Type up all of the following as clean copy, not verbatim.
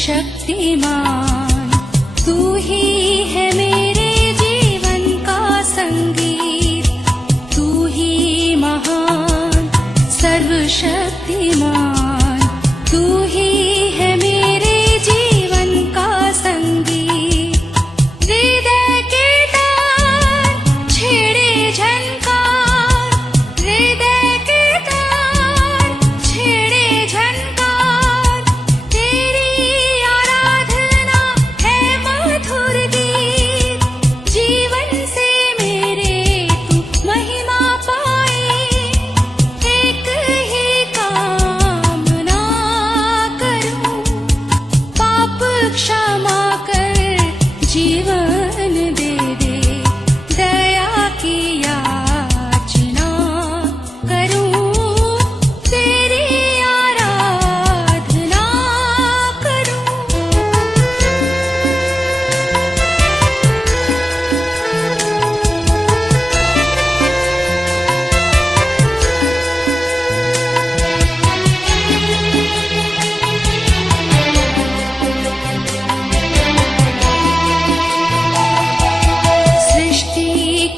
सर्वशक्तिमान तू ही है मेरे जीवन का संगीत, तू ही महान सर्वशक्तिमान, तू ही है मेरे जीवन का संगीत। हृदय के तार छेड़े झनकार, हृदय के तार छेड़े झनकार, तेरी आराधना है मधुर गीत। जीवन से मेरे तू महिमा पाए, एक ही कामना करूं, पाप क्षमा कर जीवन दे दे, दया की याचना करूं, तेरी आराधना करूं। सृष्टि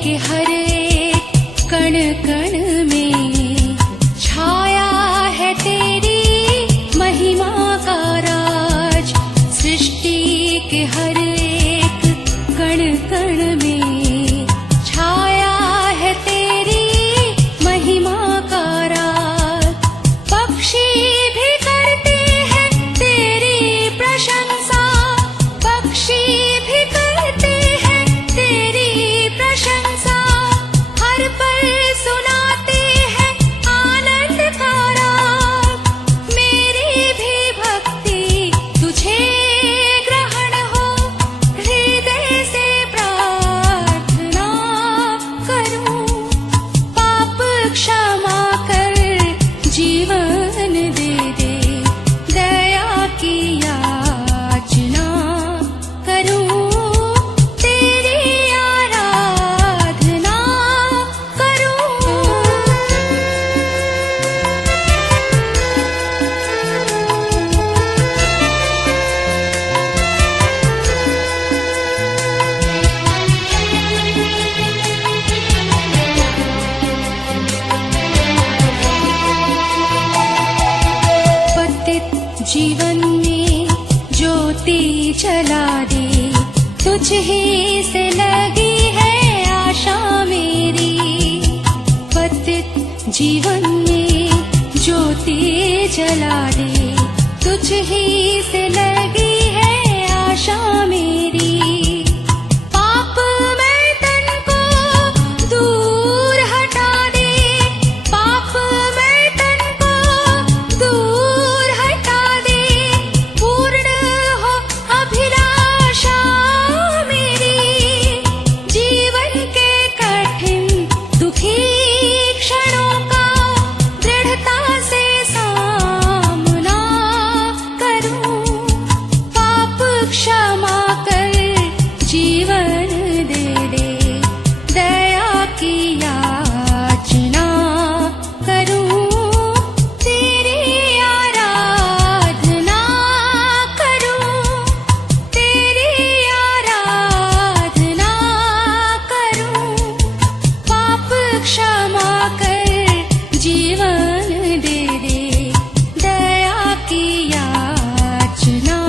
के हर एक कण कण में छाया है तेरी महिमा का राज। सृष्टि के हर एक कण कण में छाया है तेरी महिमा का राज। पक्षी भी करते हैं तेरी प्रशंसा, पक्षी भी करते हैं तेरी प्रशंसा, हर पल सुनाते हैं आनंद का राग। मेरी भी भक्ति तुझे ग्रहण हो, हृदय से प्रार्थना करूं, पाप क्षमा कर जीवन दे दे, दया की याचना करूं, तेरी आराधना करूं। पतित जीवन में ज्योति जला दे, तुझ ही से लगी है आशा मेरी। पतित जीवन में ज्योति जला दे, तुझ ही से लगी है आशा मेरी। पाप मैं तन को दूर हटा दे, पाप मैं तन को दूर हटा दे, पूर्ण हो अभिलाषा मेरी। जीवन के कठिन दुखी क्षणों का दृढ़ता से सामना करूं, पाप क्षमा कर जीवन दे दे, दया की याचना करूं, तेरी आराधना करूं, तेरी आराधना करूं, पाप क्षमा कर जीवन दे दे, दया की याचना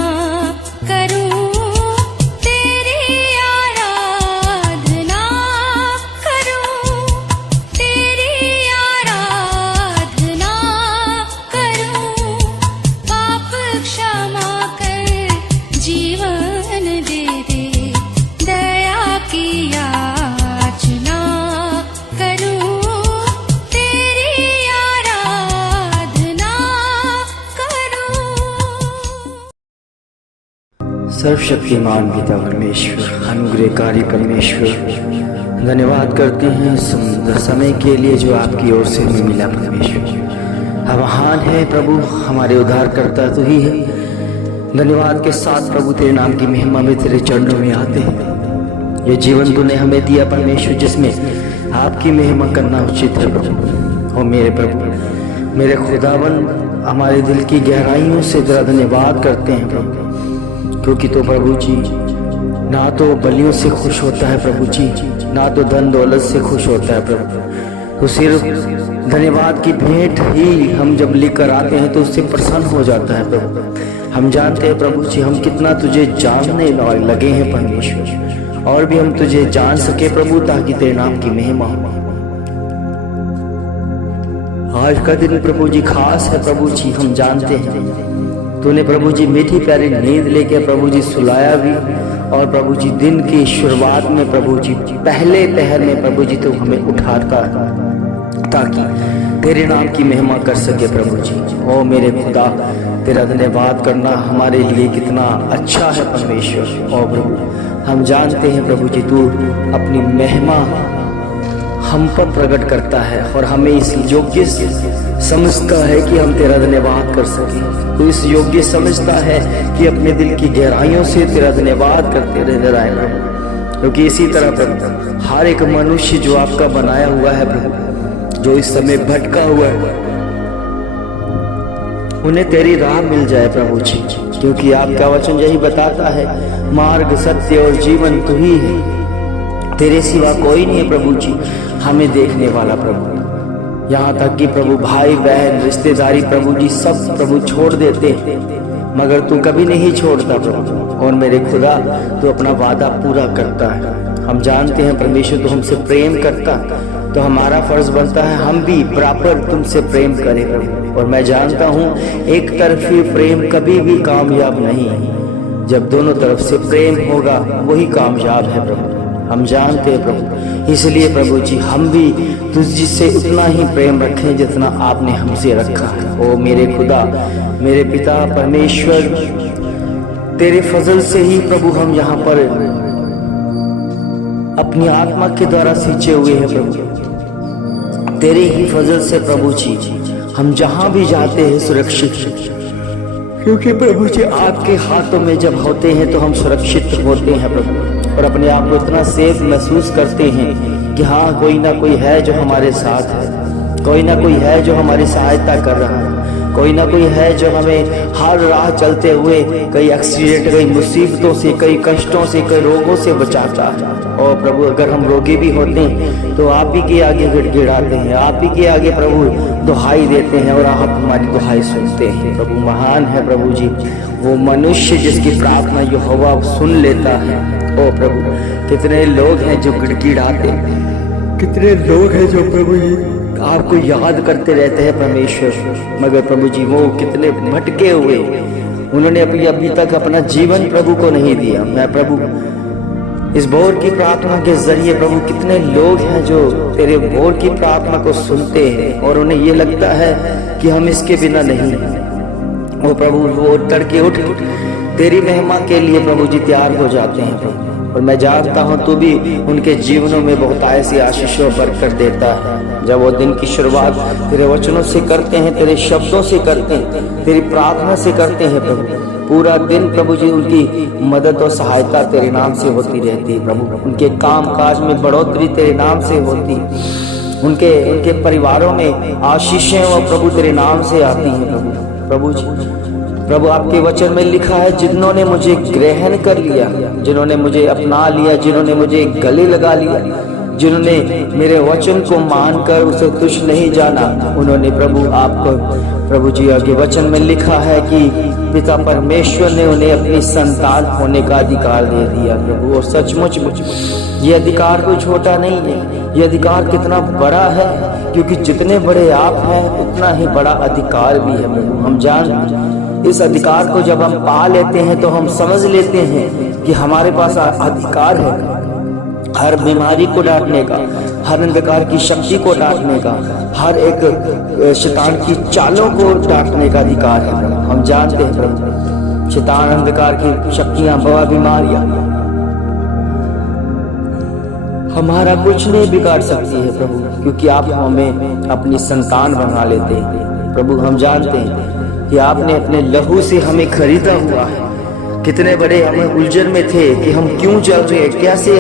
करूं, तेरी आराधना करूं, तेरी आराधना करूं, पाप क्षमा कर जीवन दे दे, दया की याचना करूं, तेरी आराधना करूं। सर्वशक्तिमान पिता परमेश्वर, अनुग्रहकारी परमेश्वर, धन्यवाद करते हैं सुंदर समय के लिए जो आपकी ओर से हमें मिला परमेश्वर। अब महान है प्रभु, हमारे उद्धारकर्ता तू ही है। धन्यवाद के साथ प्रभु तेरे नाम की महिमा में तेरे चरणों में आते हैं। ये जीवन तूने हमें दिया परमेश्वर, जिसमें आपकी महिमा करना उचित है प्रभु। और मेरे प्रभु, मेरे खुदावन, हमारे दिल की गहराइयों से तेरा धन्यवाद करते हैं प्रभु। क्योंकि तो प्रभु जी ना तो बलियों से खुश होता है प्रभु जी, ना तो धन दौलत से खुश होता है प्रभु। तो सिर्फ धन्यवाद की भेंट ही हम जब लेकर आते हैं तो उससे प्रसन्न हो जाता है प्रभु। हम जानते हैं प्रभु जी हम कितना तुझे जानने लगे हैं परमेश्वर, और भी हम तुझे जान सके प्रभु, ताकि तेरे नाम की महिमा हो। आज का दिन प्रभु जी खास है प्रभु जी, हम जानते हैं तूने प्रभु जी मीठी प्यारी नींद लेके प्रभु जी सुलाया भी, और प्रभु जी दिन की शुरुआत में प्रभु जी पहले पहर में प्रभु जी तो हमें उठाता ताकि तेरे नाम की महिमा कर सके प्रभु जी। ओ मेरे खुदा, तेरा धन्यवाद करना हमारे लिए कितना अच्छा है परमेश्वर। और प्रभु हम जानते हैं प्रभु जी तू अपनी महिमा हम पर प्रकट करता है, और हमें इस योग्य समझता है कि हम तेरा धन्यवाद कर सकें। तो इस योग्य समझता है कि अपने दिल की गहराइयों से तेरा धन्यवाद करते रहना, क्योंकि इसी तरह प्रभु हर एक मनुष्य जो आपका बनाया हुआ है प्रभु, जो इस समय भटका हुआ है, उन्हें तेरी राह मिल जाए प्रभु जी, क्योंकि आपका वचन यही बताता है मार्ग सत्य और जीवन तू ही है, तेरे सिवा कोई नहीं है प्रभु जी हमें देखने वाला प्रभु। यहाँ तक कि प्रभु भाई बहन रिश्तेदारी प्रभु जी सब प्रभु छोड़ देते हैं, मगर तू कभी नहीं छोड़ता प्रभु। और मेरे खुदा तू अपना वादा पूरा करता है। हम जानते हैं परमेश्वर तू हमसे प्रेम करता, तो हमारा फर्ज बनता है हम भी बराबर तुमसे प्रेम करें प्रभु। और मैं जानता हूँ एक तरफी प्रेम कभी भी कामयाब नहीं है, जब दोनों तरफ से प्रेम होगा वही कामयाब है प्रभु। हम जानते हैं प्रभु, इसलिए प्रभु जी हम भी तुझसे उतना ही प्रेम रखें जितना आपने हमसे रखा है। ओ मेरे खुदा, मेरे पिता परमेश्वर, तेरे फजल से ही प्रभु हम यहाँ पर अपनी आत्मा के द्वारा सींचे हुए हैं प्रभु। तेरे ही फजल से प्रभु जी हम जहाँ भी जाते हैं सुरक्षित, क्योंकि प्रभु जी आपके हाथों में जब होते हैं तो हम सुरक्षित होते हैं प्रभु, और अपने आप को इतना सेफ महसूस करते हैं कि हाँ कोई ना कोई है जो हमारे साथ है, कोई ना कोई है जो हमारी सहायता कर रहा है, कोई ना कोई है जो हमें हर राह चलते हुए कई एक्सीडेंट, कई मुसीबतों से, कई कष्टों से, कई रोगों से बचाता है। और प्रभु अगर हम रोगी भी होते हैं तो आप ही के आगे गिड़गिड़ाते हैं, आप ही के आगे प्रभु दुहाई देते हैं, और आप हमारी दुहाई सुनते हैं प्रभु। महान है प्रभु जी वो मनुष्य जिसकी प्रार्थना यहोवा सुन लेता है। ओ प्रभु कितने लोग हैं जो गिड़गिड़ाते, कितने लोग हैं जो प्रभु जी आपको याद करते रहते हैं परमेश्वर, मगर प्रभु जी वो कितने भटके हुए, उन्होंने अभी तक अपना जीवन प्रभु को नहीं दिया। मैं प्रभु इस भोर की प्रार्थना के जरिए प्रभु कितने लोग हैं जो तेरे भोर की प्रार्थना को सुनते हैं, और उन्हें ये लगता है कि हम इसके बिना नहीं। ओ प्रभु वो तड़के उठ तेरी महिमा के लिए प्रभु जी तैयार हो जाते हैं प्रभु। और मैं जानता हूँ तू भी उनके जीवनों में बहुत ऐसी आशीषों बरकत देता है। जब वो दिन की शुरुआत तेरे वचनों से करते हैं, तेरे शब्दों से करते हैं, तेरी प्रार्थना से करते हैं प्रभु, पूरा दिन प्रभु जी उनकी मदद और सहायता तेरे नाम से होती रहती है प्रभु। उनके काम काज में बढ़ोतरी तेरे नाम से होती, उनके परिवारों में आशीषें और प्रभु तेरे नाम से आती हैं प्रभु। प्रभु जी प्रभु आपके वचन में लिखा है जिन्होंने मुझे ग्रहण कर लिया, जिन्होंने मुझे अपना लिया, जिन्होंने मुझे गले लगा लिया, जिन्होंने मेरे वचन को मानकर उसे तुच्छ नहीं जाना, उन्होंने प्रभु आपको प्रभु जी आगे वचन में लिखा है कि पिता परमेश्वर ने उन्हें अपनी संतान होने का अधिकार दे दिया प्रभु। और सचमुच ये अधिकार कोई छोटा नहीं है, ये अधिकार कितना बड़ा है, क्योंकि जितने बड़े आप हैं उतना ही बड़ा अधिकार भी है प्रभु। हम जान इस अधिकार को जब हम पा लेते हैं तो हम समझ लेते हैं कि हमारे पास अधिकार है हर बीमारी को डांटने का, हर अंधकार की शक्ति को डांटने का, हर एक शैतान की चालों को डांटने का अधिकार है प्रभु। हम जानते हैं प्रभु शैतान अंधकार की शक्तियां, बवा बीमारियां हमारा कुछ नहीं बिगाड़ सकती है प्रभु, क्योंकि आप हमें अपनी संतान बना लेते हैं प्रभु। हम जानते हैं कि आपने अपने लहू से हमें खरीदा हुआ है। कितने बड़े हमें उलझन में थे कि हम क्यों चल रहे हैं, कैसे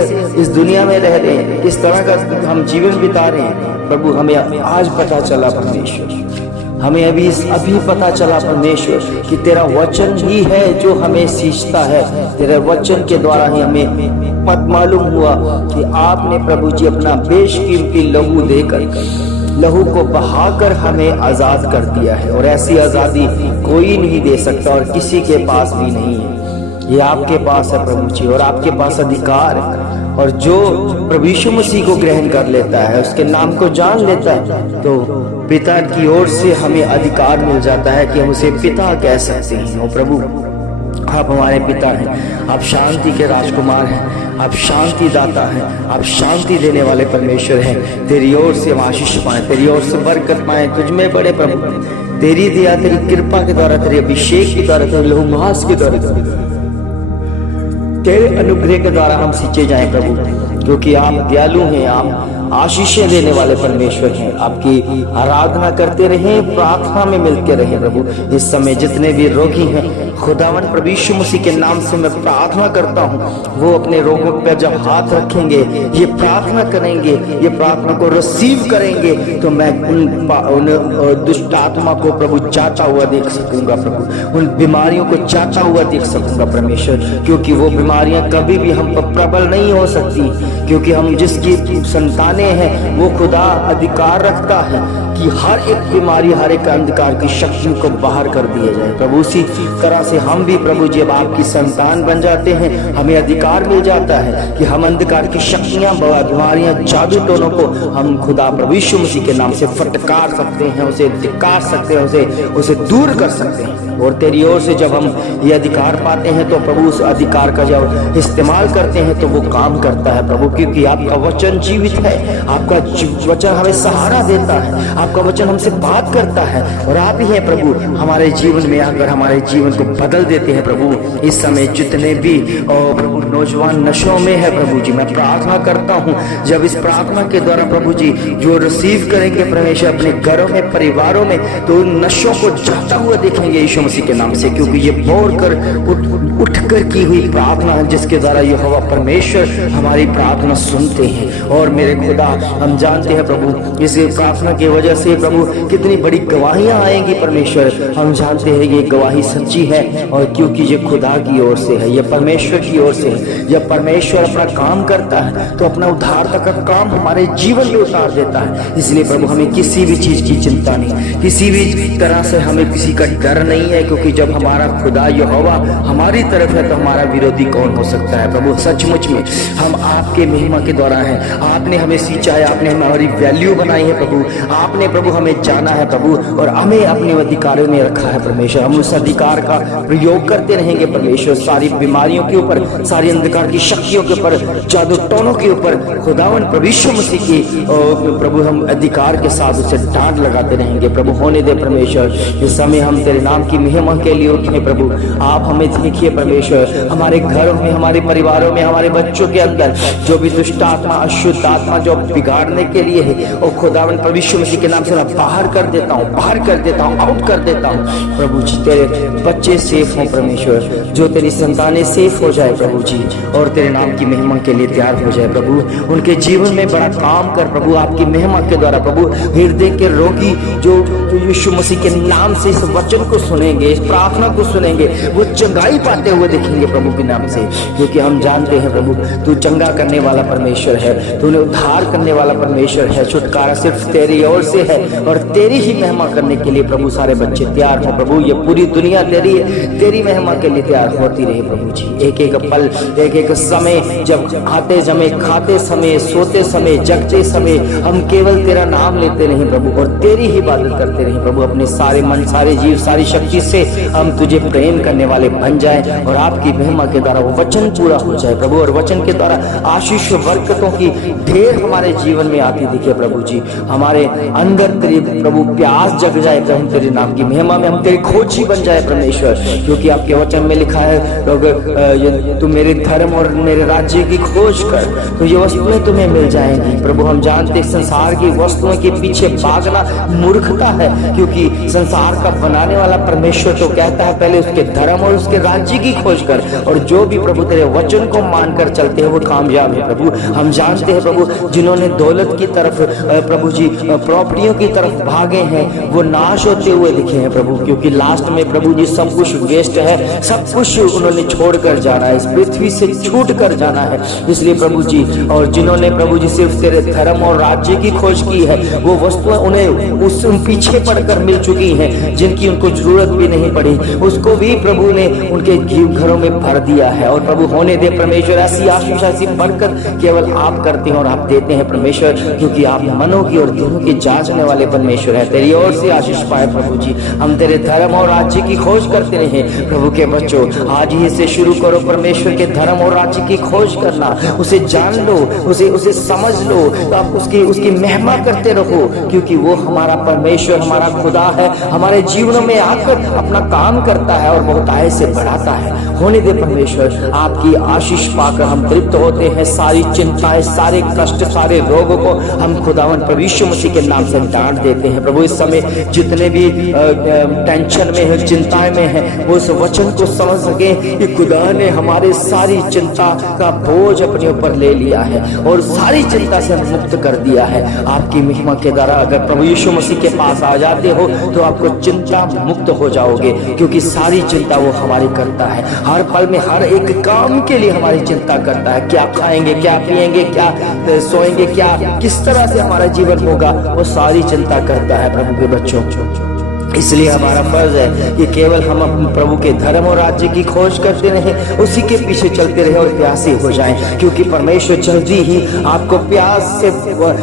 इस दुनिया में रह रहे हैं, किस तरह का हम जीवन बिता रहे हैं प्रभु, हमें आज पता चला परमेश्वर। हमें अभी पता चला परमेश्वर कि तेरा वचन ही है जो हमें सींचता है। तेरे वचन के द्वारा ही हमें पद मालूम हुआ कि आपने प्रभु जी अपना बेशकीमती लहू देकर, लहू को बहाकर हमें आजाद कर दिया है। और ऐसी आजादी कोई नहीं दे सकता और किसी के पास भी नहीं है। ये आपके पास है प्रभु जी, और आपके पास अधिकार है। और जो प्रभु यीशु मसीह को ग्रहण कर लेता है, उसके नाम को जान लेता है, तो पिता की ओर से हमें अधिकार मिल जाता है कि हम उसे पिता कह सकते हैं। और प्रभु आप हमारे पिता हैं, आप शांति के राजकुमार हैं, आप शांति दाता हैं, आप शांति देने वाले परमेश्वर हैं। तेरी ओर से हम आशीष पाएं, तेरी ओर से बरकत पाएं। तुझ में बड़े प्रभु, तेरी दया, तेरी कृपा के द्वारा, तेरे अभिषेक के द्वारा, तेरे लहू मांस के द्वारा, तेरे अनुग्रह के द्वारा हम सींचे जाएं प्रभु, क्योंकि आप दयालु हैं, आप आशीषें देने वाले परमेश्वर हैं। आपकी आराधना करते रहें, प्रार्थना में मिलते रहें प्रभु। इस समय जितने भी रोगी हैं, खुदावन प्रभु यीशु मसीह के नाम से मैं प्रार्थना करता हूँ, वो अपने रोगों पर जब हाथ रखेंगे, ये प्रार्थना करेंगे, ये प्रार्थना को रिसीव करेंगे, तो मैं उन दुष्ट आत्मा को प्रभु जाता हुआ देख सकूंगा प्रभु, उन बीमारियों को जाता हुआ देख सकूंगा परमेश्वर। क्योंकि वो बीमारियां कभी भी हम पर प्रबल नहीं हो सकती, क्योंकि हम जिसकी संतानें हैं वो खुदा अधिकार रखता है कि हर एक बीमारी, हर एक अंधकार की शक्तियों को बाहर कर दिया जाए प्रभु। उसी तरह से हम भी प्रभु जब आपकी संतान बन जाते हैं, हमें अधिकार मिल जाता है कि हम अंधकार की शक्तियां, बीमारियां, जादू टोनों को हम खुदा प्रभु यीशु मसीह के नाम से फटकार सकते हैं, उसे धिक्कार सकते हैं, उसे दूर कर सकते हैं। और तेरी ओर से जब हम ये अधिकार पाते हैं तो प्रभु उस अधिकार का जब इस्तेमाल करते हैं तो वो काम करता है प्रभु, क्योंकि आपका वचन जीवित है, आपका वचन हमें सहारा देता है, आपका वचन हमसे बात करता है। और आप ही हैं प्रभु हमारे जीवन में अगर हमारे जीवन को बदल देते हैं प्रभु। इस समय जितने भी प्रभु नौजवान नशों में है प्रभु जी, मैं प्रार्थना करता हूँ जब इस प्रार्थना के द्वारा प्रभु जी जो रिसीव करेंगे परमेश्वर अपने घरों में, परिवारों में, तो उन नशों को जाता हुआ देखेंगे यीशु मसीह के नाम से, क्योंकि ये बोल कर उठ कर की हुई प्रार्थना है जिसके द्वारा यहोवा परमेश्वर हमारी प्रार्थना सुनते हैं। और मेरे खुदा हम जानते हैं प्रभु इस प्रार्थना की वजह से प्रभु कितनी बड़ी गवाहियां आएंगी परमेश्वर। हम जानते हैं ये गवाही सच्ची है, और क्योंकि ये खुदा की ओर से है, ये परमेश्वर की ओर से है। जब परमेश्वर अपना काम करता है तो अपना उद्धार का काम हमारे जीवन में उतार देता है। इसलिए प्रभु हमें किसी भी चीज की चिंता नहीं, किसी भी तरह से हमें किसी का डर नहीं है, क्योंकि जब हमारा खुदा यहोवा हमारी तरफ है तो हमारा विरोधी कौन हो सकता है प्रभु। सचमुच में हम आपके महिमा के द्वारा हैं, आपने हमें सींचा है, आपने हमारी वैल्यू बनाई है प्रभु, आपने प्रभु हमें जाना है प्रभु, और हमें अपने अधिकारों में रखा है परमेश्वर। हम उस अधिकार का प्रयोग करते रहेंगे परमेश्वर, सारी बीमारियों के ऊपर, सारी अंधकार की शक्तियों के ऊपर, जादू टोनों के ऊपर खुदावन प्रभु यीशु मसीह की प्रभु हम अधिकार के साथ उसे डांट लगाते रहेंगे प्रभु। होने दे परमेश्वर, इस समय हम तेरे नाम की महिमा के लिए उठे प्रभु। आप हमें देखिए परमेश्वर, हमारे घरों में, हमारे परिवारों में, हमारे बच्चों के अंदर जो भी दुष्ट आत्मा, अशुद्ध आत्मा जो बिगाड़ने के लिए है, और खुदावन प्रभु यीशु मसीह के नाम से मैं बाहर कर देता हूँ, बाहर कर देता हूँ, आउट कर देता हूँ प्रभु जी। तेरे बच्चे सेफ हों परमेश्वर, जो तेरी संतानें सेफ हो जाए प्रभु जी, और तेरे नाम की महिमा के लिए तैयार हो जाए प्रभु। उनके जीवन में बड़ा काम कर प्रभु, आपकी महिमा के द्वारा प्रभु। हृदय के रोगी जो यीशु मसीह के नाम से इस वचन को सुनेंगे, इस प्रार्थना को सुनेंगे, वो चंगाई पाते हुए देखेंगे प्रभु के नाम से, क्योंकि हम जानते हैं प्रभु तू चंगा करने वाला परमेश्वर है, तूने उद्धार करने वाला परमेश्वर है। छुटकारा सिर्फ तेरी ओर से है, और तेरी ही महिमा करने के लिए प्रभु सारे बच्चे तैयार हो प्रभु। ये पूरी दुनिया तेरी है, तेरी महिमा के लिए तैयार होती रहे प्रभु जी। एक एक पल, एक एक समय, जब आते जमे, खाते समय, सोते समय, जगते समय, हम केवल तेरा नाम लेते रहे प्रभु, और तेरी ही इबादत करते रहे प्रभु। अपने सारे मन, सारे जीव, सारी शक्ति से हम तुझे प्रेम करने वाले बन जाए, और आपकी महिमा के द्वारा वो वचन पूरा हो जाए प्रभु, और वचन के द्वारा आशीष बरकतों की ढेर हमारे जीवन में आती दिखे प्रभु जी। हमारे अंदर तेरी प्रभु प्यास जग जाए, तो हम तेरे नाम की महिमा में हम तेरे खोजी बन जाए परमेश्वर। परमेश्वर, क्योंकि आपके वचन में लिखा है अगर तू मेरे धर्म और मेरे राज्य की खोज कर तो ये वस्तुएं तुम्हें मिल जाएंगी। प्रभु हम जानते हैं संसार की वस्तुओं के पीछे भागना मूर्खता है, क्योंकि संसार का बनाने वाला परमेश्वर तो कहता है पहले उसके धर्म और उसके राज्य की खोज कर, और जो भी प्रभु तेरे वचन को मानकर चलते हैं वो कामयाब है। प्रभु हम जानते हैं प्रभु जिन्होंने दौलत की तरफ प्रभु जी प्रॉपर्टियों की तरफ भागे हैं वो नाश होते हुए दिखे हैं प्रभु, क्योंकि लास्ट में प्रभु जी सब कुछ वेस्ट है, सब कुछ उन्होंने छोड़कर जाना है, इस पृथ्वी से छूट कर जाना है। इसलिए प्रभु जी और जिन्होंने प्रभु जी सिर्फ तेरे धर्म और राज्य की खोज की है वो वस्तुएं उन्हें उस पीछे पड़कर मिल चुकी हैं जिनकी उनको जरूरत भी नहीं पड़ी, उसको भी प्रभु ने उनके घरों में भर दिया है। और प्रभु होने दे परमेश्वर ऐसी आशीष ऐसी बरकत केवल आप करते हैं और आप देते हैं परमेश्वर, क्योंकि आप मनों की और दिलों की जांचने वाले परमेश्वर है। तेरी ओर से आशीष पाए प्रभु जी, हम तेरे धर्म और राज्य की खोज करते रहे। प्रभु के बच्चों आज ही से शुरू करो परमेश्वर के धर्म और राज्य की खोज करना, उसे जान लो, उसे समझ लो, तो आप उसकी महिमा करते रहो, क्योंकि वो हमारा परमेश्वर हमारा खुदा है, हमारे जीवनों में आकर अपना काम करता है और बहुतायत से बढ़ाता है। होने दे परमेश्वर आपकी आशीष पाकर हम तृप्त होते हैं। सारी चिंताएं सारे कष्ट सारे रोगों को हम खुदावन प्रभु यीशु मसीह के नाम से डांट देते हैं। प्रभु इस समय जितने भी टेंशन में है चिंताएं में है वो उस वचन को समझ सके कि खुदा ने हमारे सारी चिंता का बोझ अपने ऊपर ले लिया है और सारी चिंता से मुक्त कर दिया है। आपकी महिमा के द्वारा अगर प्रभु यीशु मसीह के पास आ जाते हो तो आपको चिंता मुक्त हो जाओगे, क्योंकि सारी चिंता वो हमारी करता है। हर पल में हर एक काम के लिए हमारी चिंता करता है, क्या खाएंगे क्या पिएंगे क्या सोएंगे क्या किस तरह से हमारा जीवन होगा, वो सारी चिंता करता है प्रभु के बच्चों। इसलिए हमारा फर्ज है कि केवल हम अपने प्रभु के धर्म और राज्य की खोज करते रहें, उसी के पीछे चलते रहें और प्यासे हो जाएं, क्योंकि परमेश्वर जल्दी ही आपको प्यास से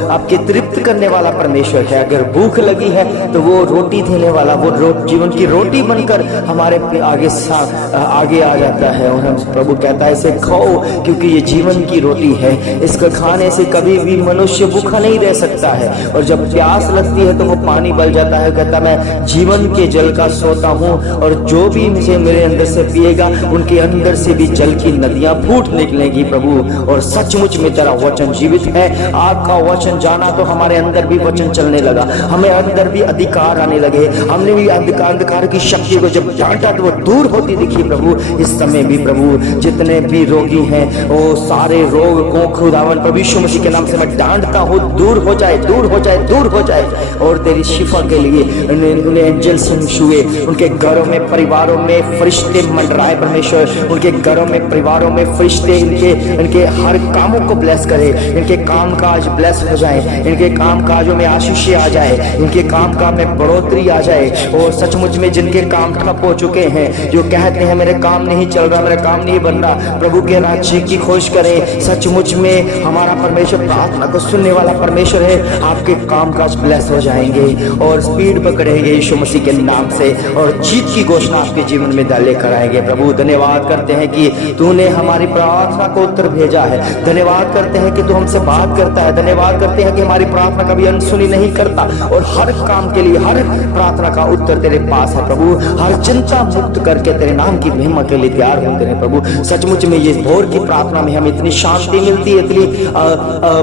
आपके तृप्त करने वाला परमेश्वर है। अगर भूख लगी है तो वो रोटी देने वाला वो जीवन की रोटी बनकर हमारे आगे आ जाता है और हम प्रभु कहता है इसे खाओ क्योंकि ये जीवन की रोटी है, इसको खाने से कभी भी मनुष्य भूखा नहीं रह सकता है। और जब प्यास लगती है तो वो पानी बल जाता है, कहता मैं जीवन के जल का सोता हूँ और जो भी मुझे मेरे अंदर से पिएगा उनके अंदर से भी जल की नदियां फूट निकलेंगी प्रभु। और सचमुच में तेरा वचन जीवित है, आपका वचन जाना तो हमारे अंदर भी वचन चलने लगा, हमें अंदर भी अधिकार आने लगे, हमने भी अंधकार की शक्ति को जब डांटा तो वो दूर होती दिखी प्रभु। इस समय भी प्रभु जितने भी रोगी हैं वो सारे रोग को खुदावन प्रभु यीशु मसीह के नाम से मैं डांटता हूँ, दूर हो जाए दूर हो जाए दूर हो जाए। और तेरी शिफा के लिए एंजल्स छुए, उनके घरों में परिवारों में फरिश्ते मंडराए परमेश्वर, उनके घरों में परिवारों में फरिश्ते इनके हर कामों को ब्लेस करे, इनके काम काज ब्लेस हो जाए, इनके काम काजों में आशीष आ जाए, इनके काम काज में बढ़ोतरी आ जाए। और सचमुच में जिनके काम ठप हो चुके हैं, जो कहते हैं मेरे काम नहीं चल रहा मेरा काम नहीं बन रहा, प्रभु के राज्य की खोज करें। सचमुच में हमारा परमेश्वर प्रार्थना को सुनने वाला परमेश्वर है, आपके काम काज ब्लेस हो जाएंगे और स्पीड पकड़ेंगे यीशु मसीह के नाम से और जीत की घोषणा आपके जीवन में लेकर आएंगे। प्रभु धन्यवाद करते हैं कि तूने हमारी प्रार्थना को उत्तर भेजा है, धन्यवाद करते हैं कि तू हमसे बात करता है, धन्यवाद करते हैं कि हमारी प्रार्थना कभी अनसुनी नहीं करता और हर काम के लिए हर प्रार्थना का उत्तर तेरे पास है प्रभु। हर चिंता मुक्त करके तेरे नाम की महिमा के लिए तैयार होते हैं प्रभु। सचमुच में ये भोर की प्रार्थना में हमें इतनी शांति मिलती है, इतनी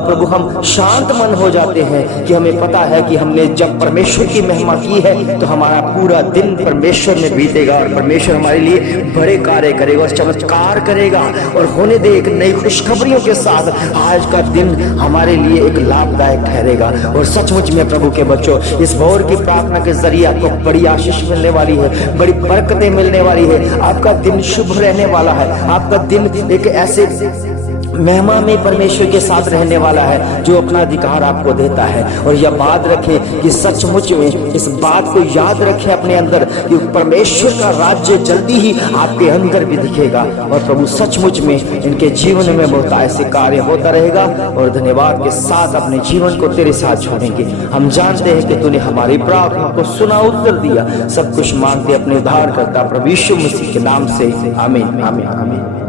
प्रभु हम शांत मन हो जाते हैं कि हमें पता है कि हमने जब परमेश्वर की महिमा की है तो हमारा पूरा दिन परमेश्वर में बीतेगा और परमेश्वर हमारे लिए बड़े कार्य करेगा और चमत्कार करेगा। और होने दे एक नई खुशखबरियों के साथ आज का दिन हमारे लिए एक लाभदायक ठहरेगा। और सचमुच में प्रभु के बच्चों इस भोर की प्रार्थना के जरिए आपको बड़ी आशीष मिलने वाली है, बड़ी बरकतें मिलने वाली है, आपका दिन शुभ रहने वाला है, आपका दिन एक ऐसे महिमा में परमेश्वर के साथ रहने वाला है जो अपना अधिकार आपको देता है। और यह बात रखें कि सचमुच में इस बात को याद रखें अपने अंदर कि परमेश्वर का राज्य जल्दी ही आपके अंदर भी दिखेगा और प्रभु सचमुच में इनके जीवन में बहुत ऐसे कार्य होता रहेगा। और धन्यवाद के साथ अपने जीवन को तेरे साथ छोड़ेंगे। हम जानते हैं कि तूने हमारी प्रार्थना को सुना उत्तर दिया, सब कुछ मांगते अपने उद्धारकर्ता प्रभु यीशु मसीह के नाम से आमीन आमीन आमीन।